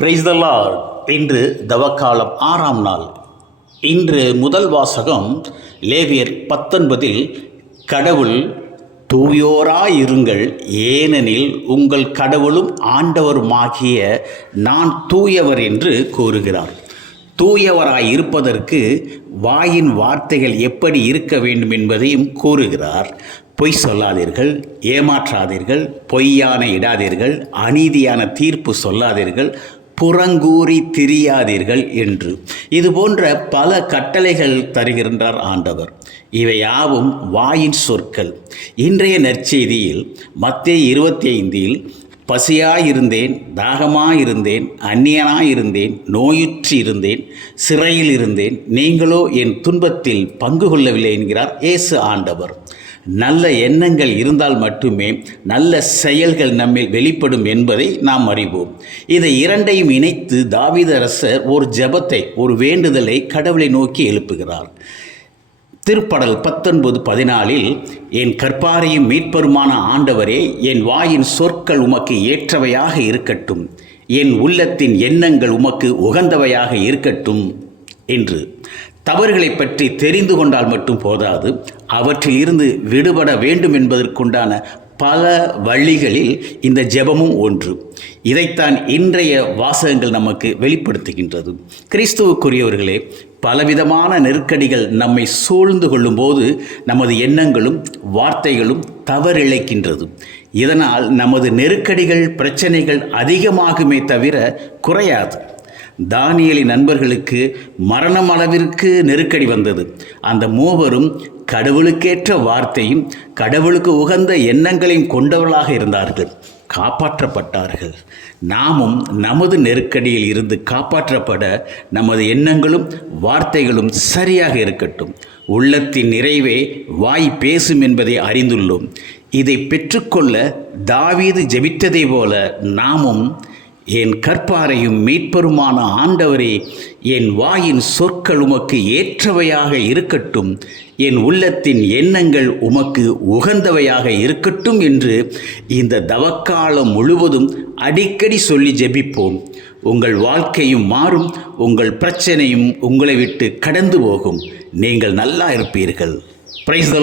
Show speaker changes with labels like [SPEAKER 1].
[SPEAKER 1] Praise the இன்று தவக்காலம் ஆறாம் நாள். இன்று முதல் வாசகம் லேவியர் பத்தொன்பதில் கடவுள் தூயோராயிருங்கள். ஏனெனில் உங்கள் கடவுளும் ஆண்டவருமாகிய நான் தூயவர் என்று கூறுகிறார். தூயவராய் இருப்பதற்கு வாயின் வார்த்தைகள் எப்படி இருக்க வேண்டும் என்பதையும் கூறுகிறார். பொய் சொல்லாதீர்கள் ஏமாற்றாதீர்கள் பொய்யான இடாதீர்கள் அநீதியான தீர்ப்பு சொல்லாதீர்கள் புறங்கூறி திரியாதீர்கள் என்று. இது போன்ற பல கட்டளைகள் தருகின்றார் ஆண்டவர். இவை யாவும் வாயின் சொற்கள். இன்றைய நற்செய்தியில் மத்திய இருபத்தி ஐந்தில் பசியாயிருந்தேன் தாகமாயிருந்தேன் அந்நியனாயிருந்தேன் நோயுற்று இருந்தேன் சிறையில் இருந்தேன் நீங்களோ என் துன்பத்தில் பங்கு கொள்ளவில்லை என்கிறார் இயேசு ஆண்டவர். நல்ல எண்ணங்கள் இருந்தால் மட்டுமே நல்ல செயல்கள் நம்மில் வெளிப்படும் என்பதை நாம் அறிவோம். இதை இரண்டையும் இணைத்து தாவிதரசர் ஒரு ஜெபத்தை ஒரு வேண்டுதலை கடவுளை நோக்கி எழுப்புகிறார். திருப்படல் பத்தொன்பது பதினாலில் என் கற்பாரையும் மீட்பருமான ஆண்டவரே என் வாயின் சொற்கள் உமக்கு ஏற்றவையாக இருக்கட்டும். என் உள்ளத்தின் எண்ணங்கள் உமக்கு உகந்தவையாக இருக்கட்டும் என்று. தவறுகளை பற்றி தெரிந்து கொண்டால் மட்டும் போதாது. அவற்றில் இருந்து விடுபட வேண்டும் என்பதற்குண்டான பல வழிகளில் இந்த ஜெபமும் ஒன்று. இதைத்தான் இன்றைய வாசகங்கள் நமக்கு வெளிப்படுத்துகின்றது. கிறிஸ்துவுக்குரியவர்களே பலவிதமான நெருக்கடிகள் நம்மை சூழ்ந்து கொள்ளும்போது நமது எண்ணங்களும் வார்த்தைகளும் தவறிழைக்கின்றது. இதனால் நமது நெருக்கடிகள் பிரச்சனைகள் அதிகமாகுமே தவிர குறையாது. தானியலின் நண்பர்களுக்கு மரணம் அளவிற்கு நெருக்கடி வந்தது. அந்த மூவரும் கடவுளுக்கேற்ற வார்த்தையும் கடவுளுக்கு உகந்த எண்ணங்களையும் கொண்டவர்களாக இருந்தார்கள். காப்பாற்றப்பட்டார்கள். நாமும் நமது நெருக்கடியில் இருந்து காப்பாற்றப்பட நமது எண்ணங்களும் வார்த்தைகளும் சரியாக இருக்கட்டும். உள்ளத்தின் நிறைவே வாய் பேசும் என்பதை அறிந்துள்ளோம். இதை பெற்றுக்கொள்ள தாவீது ஜெபித்ததை போல நாமும் என் கற்பாரையும் மீட்பருமான ஆண்டவரே என் வாயின் சொற்கள் உமக்கு ஏற்றவையாக இருக்கட்டும். என் உள்ளத்தின் எண்ணங்கள் உமக்கு உகந்தவையாக இருக்கட்டும் என்று இந்த தவக்காலம் முழுவதும் அடிக்கடி சொல்லி ஜெபிப்போம். உங்கள் வாழ்க்கையும் மாறும் உங்கள் பிரச்சனையும் உங்களை விட்டு கடந்து போகும். நீங்கள் நல்லா இருப்பீர்கள். Praise the